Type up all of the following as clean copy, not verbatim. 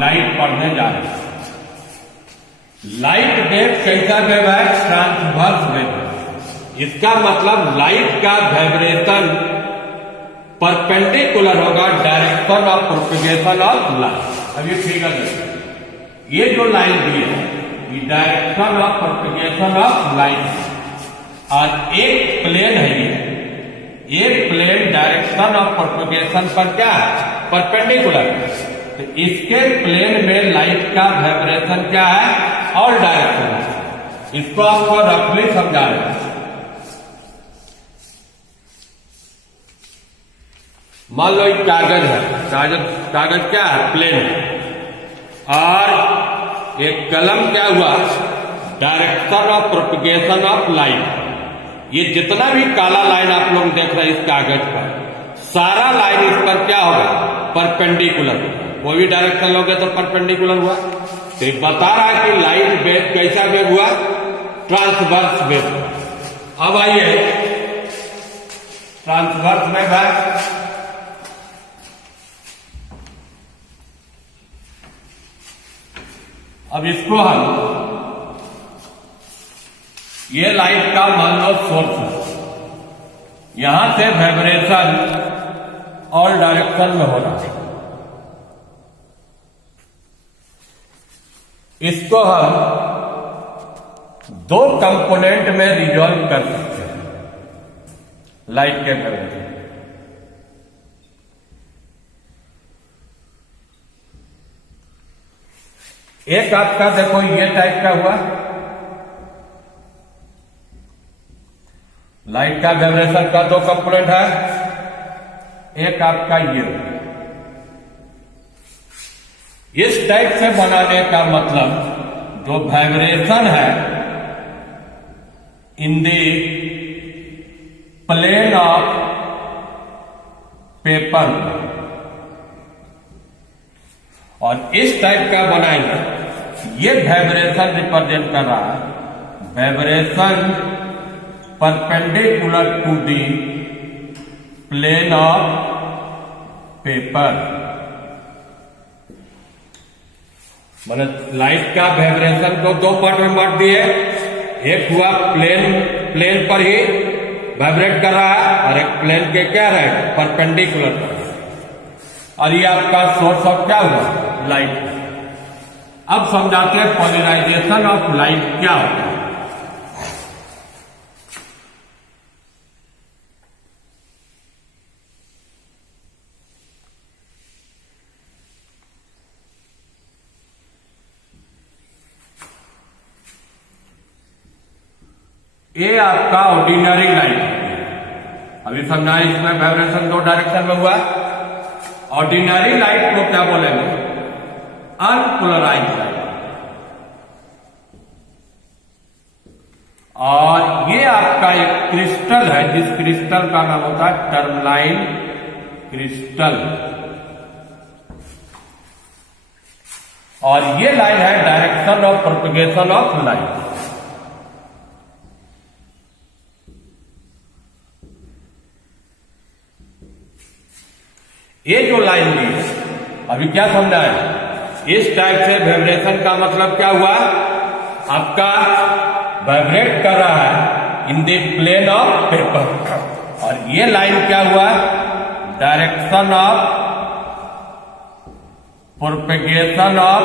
Light पढ़ने जा रहे हैं। लाइट वेव कैसा वेव है? ट्रांसवर्स वेव है। इसका मतलब लाइट का वाइब्रेशन परपेंडिकुलर होगा direction of propagation of light. अब ये फिगर देखिए, ये जो लाइन दी है ये direction of propagation of light और एक प्लेन है ये प्लेन डायरेक्शन ऑफ प्रोपगेशन पर क्या है? परपेंडिकुलर। तो इसके प्लेन में लाइट का वाइब्रेशन क्या है? और डायरेक्शन। इसको आपको रफली समझा रहे हैं। मान लो एक कागज है, कागज क्या है? प्लेन है। और एक कलम क्या हुआ? Direction of propagation of light. ये जितना भी काला लाइन आप लोग देख रहे हैं इस कागज पर, सारा लाइन इस पर क्या होगा? परपेंडिकुलर। कोई भी डायरेक्शन लोगे तो परपेंडिकुलर हुआ। तो ये बता रहा है कि लाइट वेव कैसा वेव हुआ? Transverse wave. अब आइए, ट्रांसवर्स वेव है। अब इसको हम, ये लाइट का मान लो सोर्स है, यहां से वाइब्रेशन और डायरेक्शन में हो रहा है। इसको हम दो कंपोनेंट में रिजॉल्व कर सकते हैं लाइट के वाइब्रेशन। एक आपका देखो ये टाइप का हुआ, लाइट का वाइब्रेशन का दो कंपोनेंट है। एक आपका ये, इस टाइप से बनाने का मतलब जो वाइब्रेशन है in the plane of paper, और इस टाइप का बनाएंगे, ये वाइब्रेशन रिप्रेजेंट कर रहा है vibration perpendicular to the plane of paper. मतलब लाइट का वाइब्रेशन को दो पार्ट में बांट दिए। एक हुआ प्लेन पर ही वाइब्रेट कर रहा है, और एक प्लेन के क्या रहे? परपेंडिकुलर पर। और ये आपका सोर्स ऑफ क्या हुआ? लाइट। अब समझाते हैं पोलराइजेशन ऑफ लाइट क्या होता है। ये आपका ऑर्डिनरी लाइट है। अभी समझाएं, इसमें वाइब्रेशन दो डायरेक्शन में हुआ। ऑर्डिनरी लाइट को क्या बोलेंगे? Unpolarised light. और ये आपका एक क्रिस्टल है, जिस क्रिस्टल का नाम होता है टर्मलाइन क्रिस्टल। और ये लाइन है direction of propagation of light. ये जो लाइन दी है, अभी क्या समझा है? इस टाइप से वाइब्रेशन का मतलब क्या हुआ? आपका वाइब्रेट कर रहा है in the plane of paper. और ये लाइन क्या हुआ? Direction of propagation of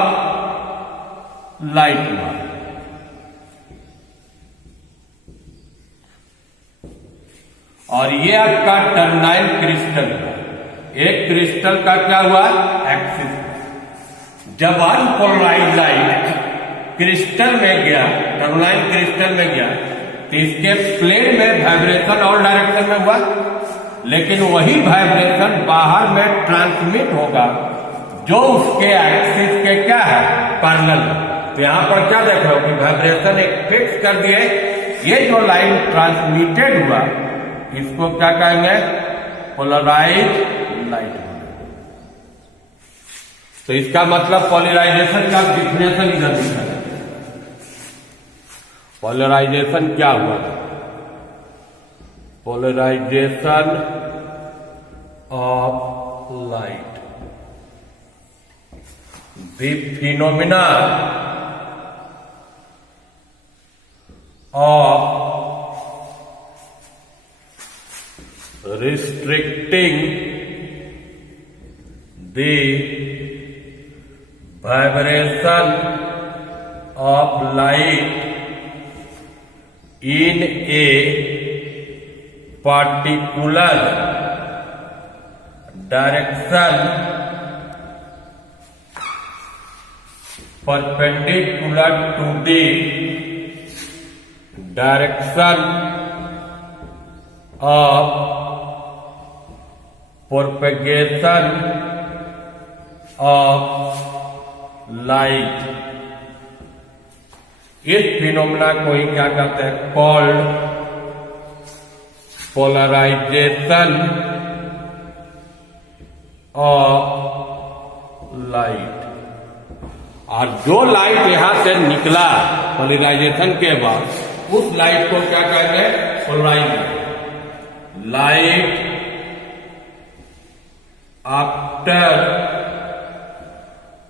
light हुआ। और ये आपका टर्मिनाइल क्रिस्टल हुआ। एक क्रिस्टल का क्या हुआ? एक्सिस। जब अनपोलराइज्ड लाइट क्रिस्टल में गया, टर्मिनाइल क्रिस्टल में गया, तो इसके प्लेन में वाइब्रेशन और डायरेक्शन में हुआ, लेकिन वही वाइब्रेशन बाहर में ट्रांसमिट होगा जो उसके एक्सिस के क्या है? पैरेलल। तो यहां पर क्या देख रहे हो कि वाइब्रेशन एक फिक्स कर दिए। ये जो लाइन ट्रांसमिटेड हुआ, इसको क्या कहेंगे? Polarised light. तो इसका मतलब पोलराइजेशन का डिफिनेशन इधर दिखा है। पोलराइजेशन क्या हुआ? Polarisation of light the phenomena of restricting the vibration of light in a particular direction perpendicular to the direction of propagation of light। इस फिनोमेना को ही क्या कहते हैं? Called polarisation of light. और जो लाइट यहां से निकला पोलराइजेशन के बाद, उस लाइट को क्या कहेंगे? Polarisation. Light after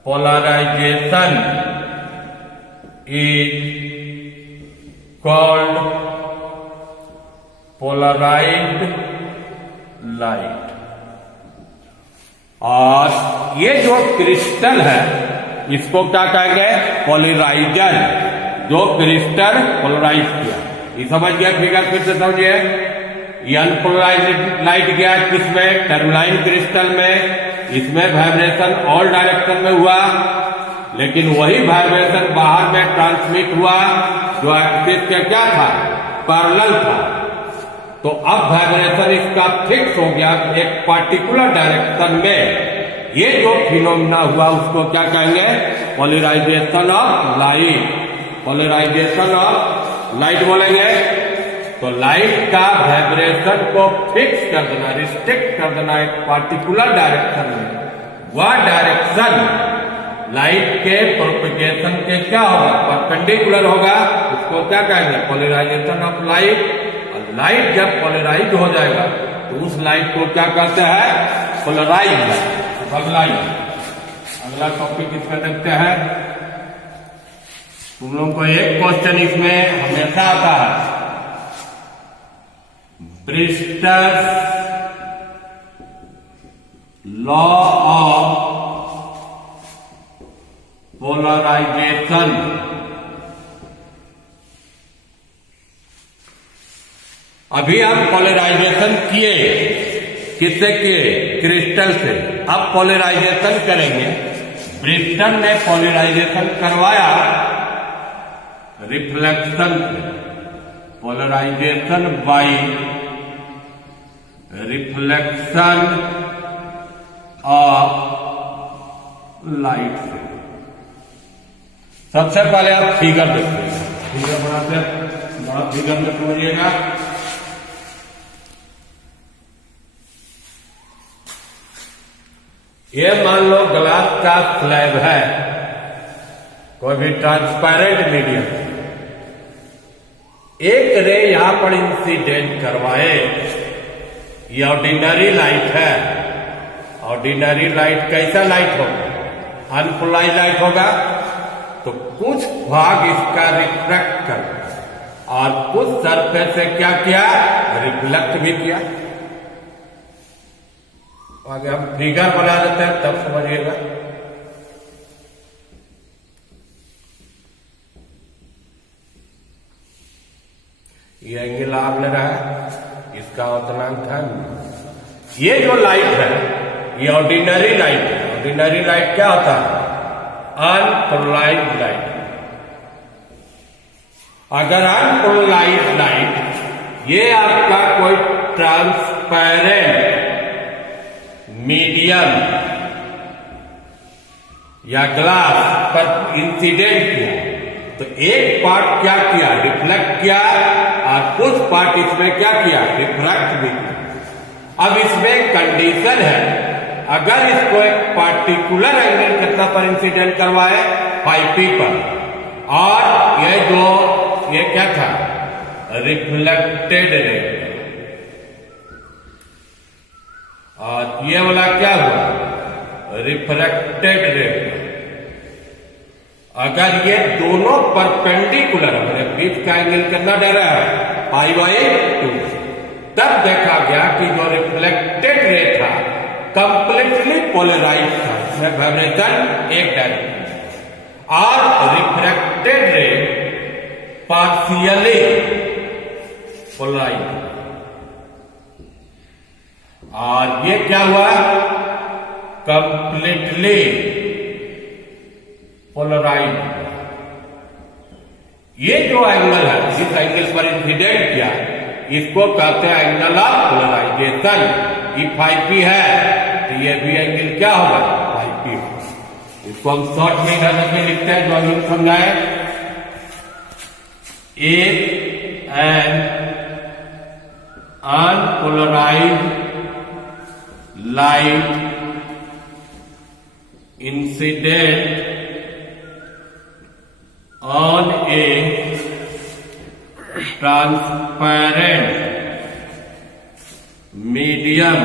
polarisation is called polarised light. और ये जो क्रिस्टल है इसको क्या कहेंगे? पोलराइजर। जो क्रिस्टल पोलराइज किया, ये समझ गया? फिगर फिर से समझिए। ये अनपोलराइज्ड लाइट गया किसमें? टर्मलाइन क्रिस्टल में। इसमें वाइब्रेशन ऑल डायरेक्शन में हुआ, लेकिन वही वाइब्रेशन बाहर में ट्रांसमिट हुआ जो एक्सिस के क्या था? पैरेलल था। तो अब वाइब्रेशन इसका फिक्स हो गया एक पार्टिकुलर डायरेक्शन में। ये जो फिनोमेना हुआ उसको क्या कहेंगे? Polarisation of light. Polarisation of light बोलेंगे तो लाइट का वाइब्रेशन को फिक्स कर देना, रिस्ट्रिक्ट कर देना एक पार्टिकुलर डायरेक्शन में। वह डायरेक्शन लाइट के प्रोपगेशन के क्या होगा? परपेंडिकुलर होगा। उसको क्या कहेंगे? Polarisation of light. और लाइट जब पोलराइज हो जाएगा तो उस लाइट को क्या कहते हैं? Polarise light. अगला टॉपिक इसमें देखते हैं। तुम लोगों को एक क्वेश्चन इसमें हमेशा आता है, ब्रिस्टर्स लॉ ऑफ पोलराइजेशन। अभी हम पोलराइजेशन किए, किससे किए? क्रिस्टल से। अब पोलराइजेशन करेंगे। ब्रिस्टल ने पोलराइजेशन करवाया रिफ्लेक्शन से। Polarization by reflection of light से। सबसे पहले आप फिगर देखिए, फिगर बनाते हैं। फिगर में समझिएगा। ये मान लो ग्लास का स्लैब है, कोई भी ट्रांसपेरेंट मीडियम। एक रे यहां पर इंसिडेंट करवाए। ये ऑर्डिनरी लाइट है। ऑर्डिनरी लाइट कैसा लाइट होगा? अनपोलराइज लाइट होगा। तो कुछ भाग इसका रिफ्रैक्ट कर और कुछ सरफेस से क्या किया? रिफ्लेक्ट भी किया। आगे हम फिगर बना लेते हैं तब समझिएगा। ये एंगल आप ले रहा है, इसका उतना था। ये जो लाइट है ये ऑर्डिनरी लाइट है। ऑर्डिनरी लाइट क्या होता है? Unpolarised light. अगर अनपोलराइज्ड लाइट ये आपका कोई ट्रांसपेरेंट मीडियम या ग्लास पर इंसिडेंट किया तो एक पार्ट क्या किया? रिफ्लेक्ट किया। और कुछ पार्ट इसमें क्या किया? रिफ्रैक्ट भी किया। अब इसमें कंडीशन है, अगर इसको एक पार्टिकुलर एंगल कितना पर इंसिडेंट करवाए? 5p पर। और ये क्या था? Reflected ray. और ये वाला क्या हुआ? रिफ्रैक्टेड रे। अगर ये दोनों परपेंडिकुलर है, बीच का एंगल कितना दे रहा है π/2, तब देखा गया कि जो रिफ्लेक्टेड रे था कंप्लीटली पोलराइज था, इसमें वाइब्रेशन एक डायरेक्शन, और रिफ्रैक्टेड रे पार्शियली पोलराइज। और ये क्या हुआ, कंप्लीटली पोलराइज। ये जो एंगल है, जिस एंगल पर इंसिडेंट किया, इसको कहते हैं एंगल ऑफ पोलराइजेशन। ये φp है तो ये भी एंगल क्या होगा, φp। इसको हम शॉर्ट में इधर में लिखते हैं, जो अभी समझाए। एक an unpolarised light incident on a transparent medium,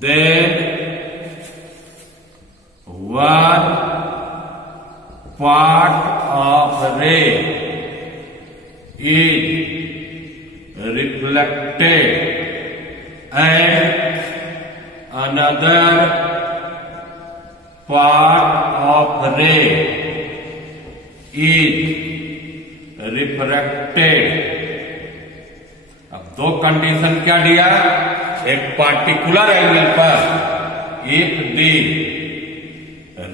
then one part of ray is reflected and another part of ray is refracted। अब दो कंडीशन क्या दिया, एक पार्टिकुलर एंगल पर if the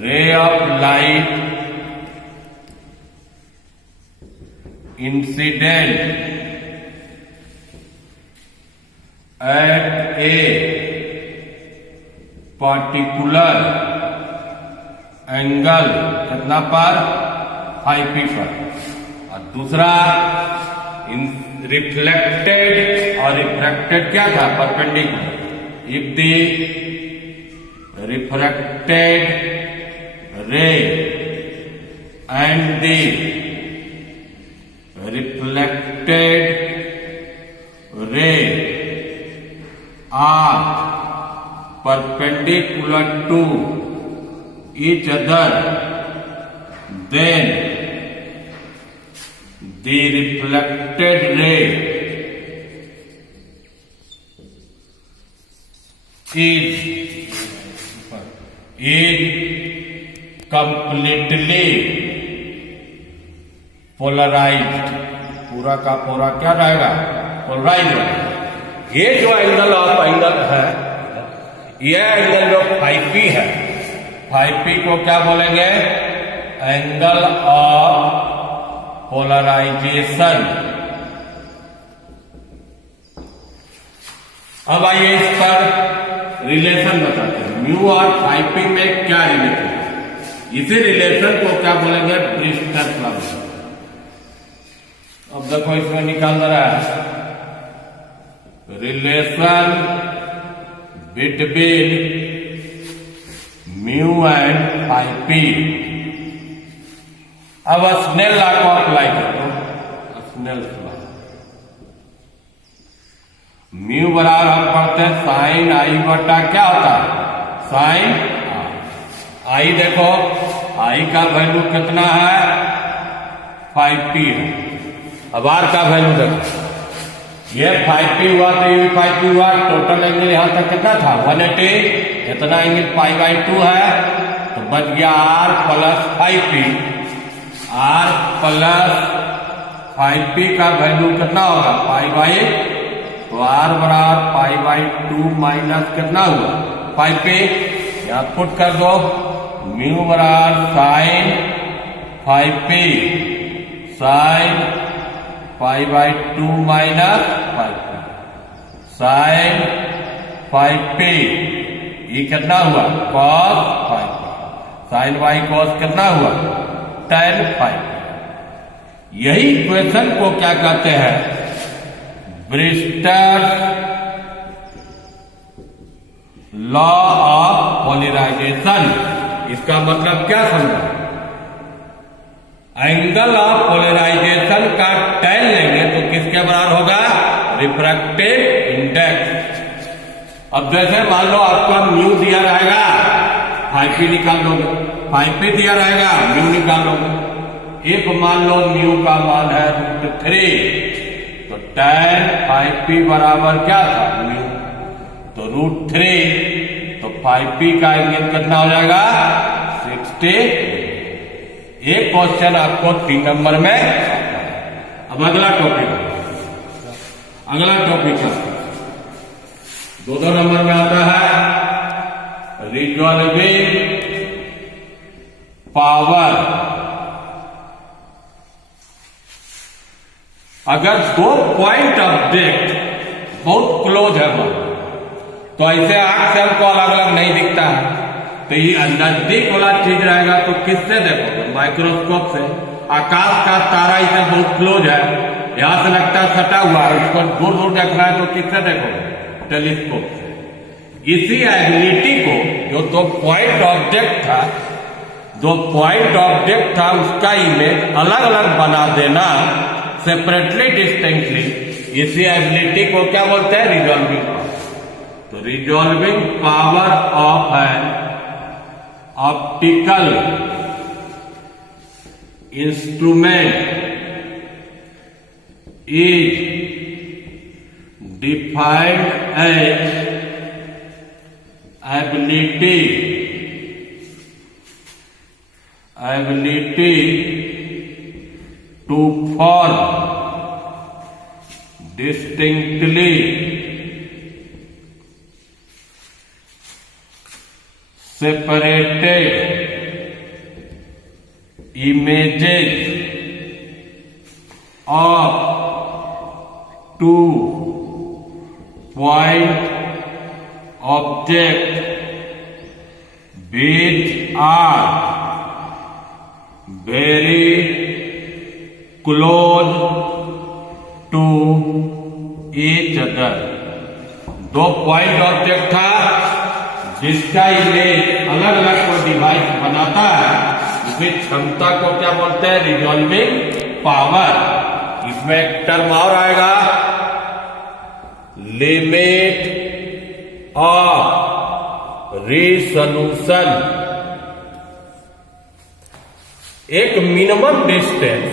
ray of light incident at a particular angle कितना पर, φp पर, और दूसरा रिफ्लेक्टेड और रिफ्रैक्टेड क्या था, perpendicular. If the refracted ray and the reflected ray are perpendicular to each other, then the reflected ray is completely polarized। पूरा का पूरा क्या रहेगा, पोलराइज रहेगा। ये जो एंगल ऑफ एंगल है, यह एंगल जो φp है, φp को क्या बोलेंगे, एंगल ऑफ पोलराइजेशन। अब आइए इस पर रिलेशन बताते हैं, म्यू और φp में क्या रिलेशन है। इसी रिलेशन को क्या बोलेंगे, ब्रिस्टर लॉ। अब देखो इसमें निकाल रहा है relation between mu and φp। अब स्नेल लॉ को अप्लाई करो, स्नेल लॉ। म्यू बराबर हम पढ़ते हैं साइन आई बटा क्या होता है, साइन आई। देखो आई का वैल्यू कितना है, 5p है। अब आर का वैल्यू देखो, ये 5p हुआ तो ये 5p हुआ, टोटल एंगल यहां तक कितना था, 180। इतना एंगल π/2 है, तो बच गया r plus 5p। r plus 5p का वैल्यू कितना होगा, π/, तो r बराबर π/2 माइनस कितना हुआ, 5p। यहां पुट कर दो, म्यू बराबर sign 5p sign π/2 minus 5p sign 5p। ये कितना हुआ, cos 5p sign y cos कितना हुआ, tan 5p। यही इक्वेशन को क्या कहते हैं, ब्रिस्टर लॉ ऑफ पोलराइजेशन। इसका मतलब क्या समझा, एंगल ऑफ पोलराइजेशन का tan लेंगे तो किसके बराबर होगा, रिफ्रैक्टिव इंडेक्स। अब जैसे मान लो आपका म्यू दिया रहेगा 5p निकाल लोगे, 5p दिया रहेगा, म्यू निकाल लोगे। एक मान लो म्यू का मान है √3, तो tan 5p बराबर क्या था, म्यू, तो √3, तो 5p का इमेज कितना हो जाएगा, 60। एक क्वेश्चन आपको 3 नंबर में। अब अगला टॉपिक है 2 नंबर में आता है रिजॉल्विंग पावर। अगर 2 पॉइंट ऑब्जेक्ट बहुत क्लोज है तो ऐसे आंख से हमको अलग अलग नहीं दिखता है, तो ये नजदीक वाला चीज रहेगा तो किससे देखोगे, माइक्रोस्कोप से। आकाश का तारा इसे बहुत क्लोज है, यहां से लगता है सटा हुआ है, उसको दूर दूर देखना है तो किससे देखोगे, टेलीस्कोप से। इसी एबिलिटी को जो 2 पॉइंट ऑब्जेक्ट था उसका इमेज अलग अलग बना देना, सेपरेटली डिस्टिंक्टली, इसी एबिलिटी को क्या बोलते हैं, रिजॉल्विंग पावर। तो resolving power of an optical instrument is defined as ability to form distinctly separated images of 2 point object which are very close to each other। 2 point object था जिसका image अलग अलग कोई डिवाइस बनाता है, उसकी क्षमता को क्या बोलते हैं, रिजॉल्विंग पावर। इसमें एक टर्म और आएगा, लिमिट ऑफ रिसोल्यूशन। एक मिनिमम डिस्टेंस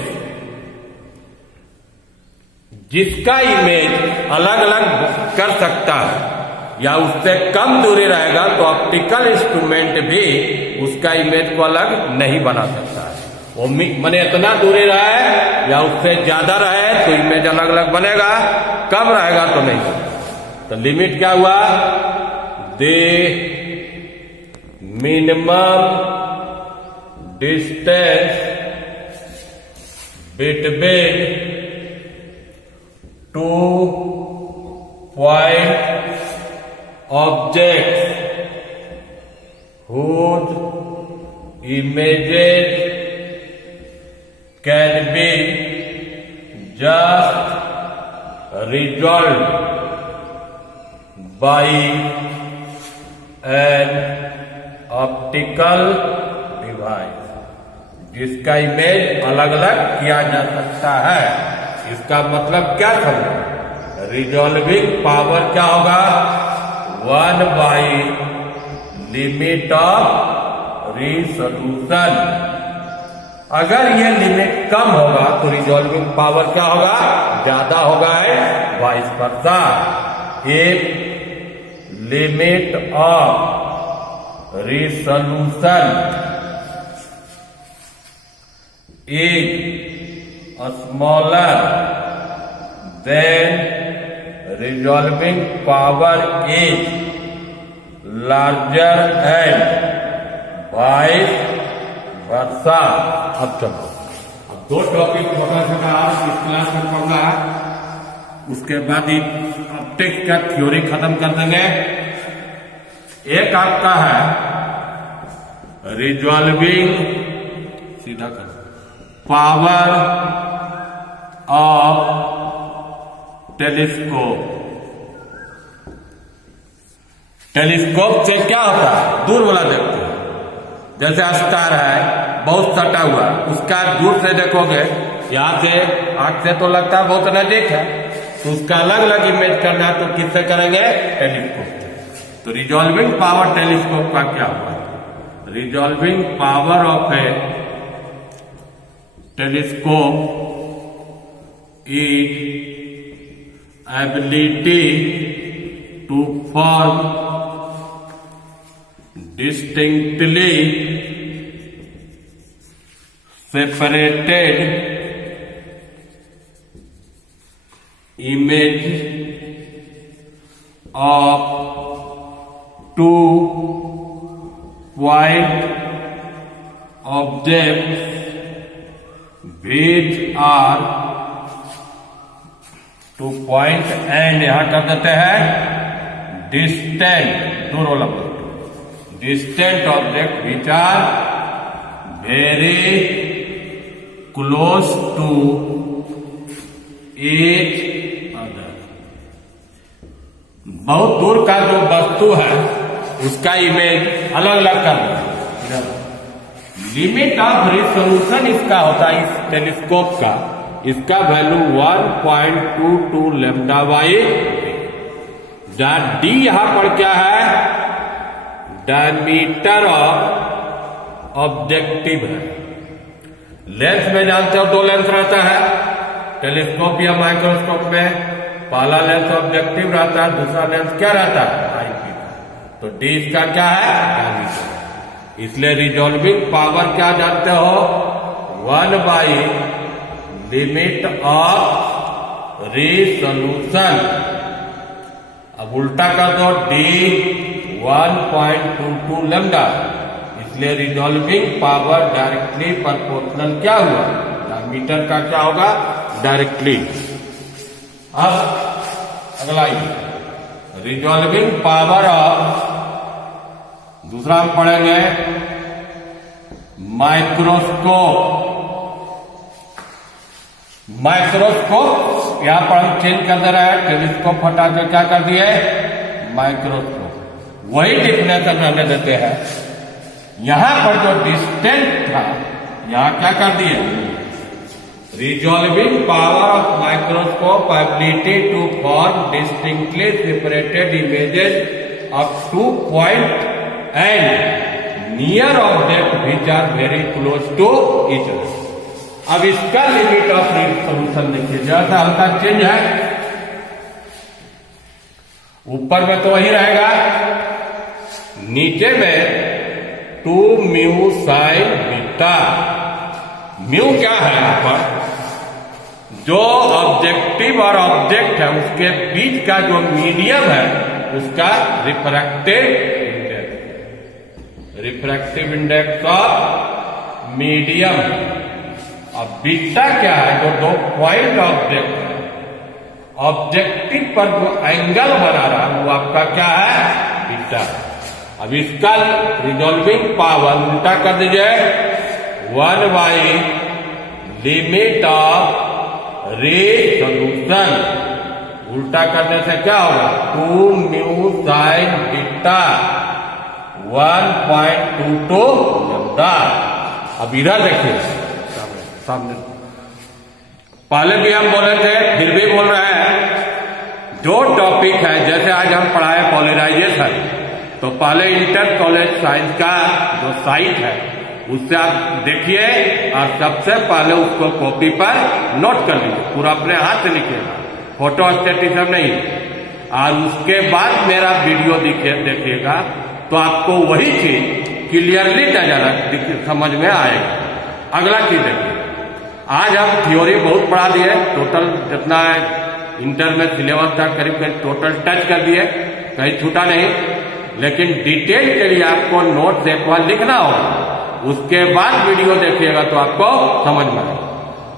जिसका इमेज अलग अलग कर सकता है या उससे कम दूरी रहेगा तो ऑप्टिकल इंस्ट्रूमेंट भी उसका इमेज को अलग नहीं बना सकता है। वो माने इतना दूरी रहे या उससे ज्यादा रहे तो इमेज अलग अलग बनेगा, कम रहेगा तो नहीं। तो लिमिट क्या हुआ, the minimum distance between 2 point objects whose images can be just resolved by an optical device, जिसका इमेज अलग अलग किया जा सकता है। इसका मतलब क्या समझो, रिजॉल्विंग पावर क्या होगा, 1 by लिमिट ऑफ रिसोल्यूशन। अगर ये लिमिट कम होगा तो रिजॉल्विंग पावर क्या होगा, ज्यादा होगा, है vice versa. If limit of resolution is smaller than resolving power is larger and vice versa. अब चलो, अब 2 टॉपिक छोटा छोटा इस क्लास में पढ़ना है, उसके बाद ही ऑप्टिक्स का थ्योरी खत्म कर देंगे। एक आपका है रिजॉल्विंग सीधा कर पावर ऑफ टेलीस्कोप। टेलीस्कोप से क्या होता है, दूर वाला देखते हैं, जैसे स्टार है बहुत सटा हुआ, उसका दूर से देखोगे, यहां से आंख से तो लगता है बहुत नजदीक है, तो उसका अलग अलग इमेज करना है तो किससे करेंगे, टेलीस्कोप। तो रिजॉल्विंग पावर टेलीस्कोप का क्या हुआ, resolving power of a telescope is ability to form distinctly separated image of two point objects which are two point and यहां कर देते हैं डिस्टेंट, दो roll number distant object which are very close to each other. बहुत दूर का जो वस्तु है उसका इमेज अलग अलग कर देते। लिमिट ऑफ रिजोल्यूशन इसका होता है, इस टेलीस्कोप का, इसका वैल्यू 1.22 लैम्डा बाई, जहां डी यहां पर क्या है, डायमीटर ऑफ ऑब्जेक्टिव है। लेंस में जानते हो दो लेंस रहता है टेलीस्कोप या माइक्रोस्कोप में, पहला लेंस ऑब्जेक्टिव रहता है, दूसरा लेंस क्या रहता है, आईपीस। तो डी इसका क्या है, डायमीटर। इसलिए रिजॉल्विंग पावर क्या जानते हो, 1 लिमिट ऑफ रिजोल्यूशन। अब उल्टा कर दो, डी 1.22 लैम्डा, इसलिए रिजॉल्विंग पावर डायरेक्टली प्रोपोर्शनल क्या हुआ, डायमीटर का क्या होगा, डायरेक्टली। अब अगला रिजॉल्विंग पावर ऑफ, दूसरा हम पढ़ेंगे माइक्रोस्कोप। माइक्रोस्कोप यहां पर हम चेंज कर दे रहे हैं, टेलीस्कोप हटा के क्या कर दिए, माइक्रोस्कोप। वही डिफिनेशन हमें देते हैं। यहां पर जो डिस्टेंस था यहां क्या कर दिए, resolving power of microscope ability to form distinctly separated images of two point and near object which are very close to each other. अब इसका लिमिट ऑफ रिजोल्यूशन देखिए, जैसा हल्का चेंज है, ऊपर में तो वही रहेगा, नीचे में 2 म्यू साइन बीटा। म्यू क्या है, यहां पर जो ऑब्जेक्टिव और ऑब्जेक्ट है उसके बीच का जो मीडियम है उसका रिफ्रैक्टिव इंडेक्स ऑफ मीडियम। अब बीटा क्या है, जो दो पॉइंट ऑब्जेक्ट है, ऑब्जेक्टिव पर जो एंगल बना रहा है वो आपका क्या है, बीटा। अब इसका रिजॉल्विंग पावर उल्टा कर दीजिए, 1 लिमिट ऑफ रिजोल्यूशन, उल्टा करने से क्या होगा, 2 म्यू साइन बीटा 1.22 लैम्डा। अब इधर देखिए सामने, पहले भी हम बोले थे फिर भी बोल रहे हैं, जो टॉपिक है, जैसे आज हम पढ़ाए पोलराइजेशन, तो पहले इंटर कॉलेज साइंस का जो साइट है उससे आप देखिए और सबसे पहले उसको कॉपी पर नोट कर लीजिए, पूरा अपने हाथ से लिखिएगा, फोटो स्टेटिज्म नहीं। और उसके बाद मेरा वीडियो देखिएगा तो आपको वही चीज क्लियरली समझ में आएगा। अगला चीज देखिए, आज हम थ्योरी बहुत पढ़ा दिए, टोटल जितना इंटर में सिलेबस था करीब करीब टोटल टच कर दिए, कहीं छूटा नहीं। लेकिन डिटेल के लिए आपको नोट्स एक बार लिखना होगा, उसके बाद वीडियो देखिएगा तो आपको समझ में आएगा।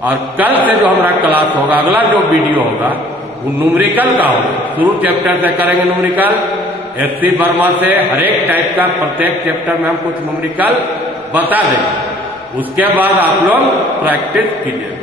और कल से जो हमारा क्लास होगा, अगला जो वीडियो होगा वो न्यूमेरिकल का होगा। शुरू चैप्टर से करेंगे न्यूमेरिकल, एससी वर्मा से हर एक टाइप का प्रत्येक चैप्टर में हम कुछ न्यूमेरिकल बता देंगे, उसके बाद आप लोग प्रैक्टिस कीजिए।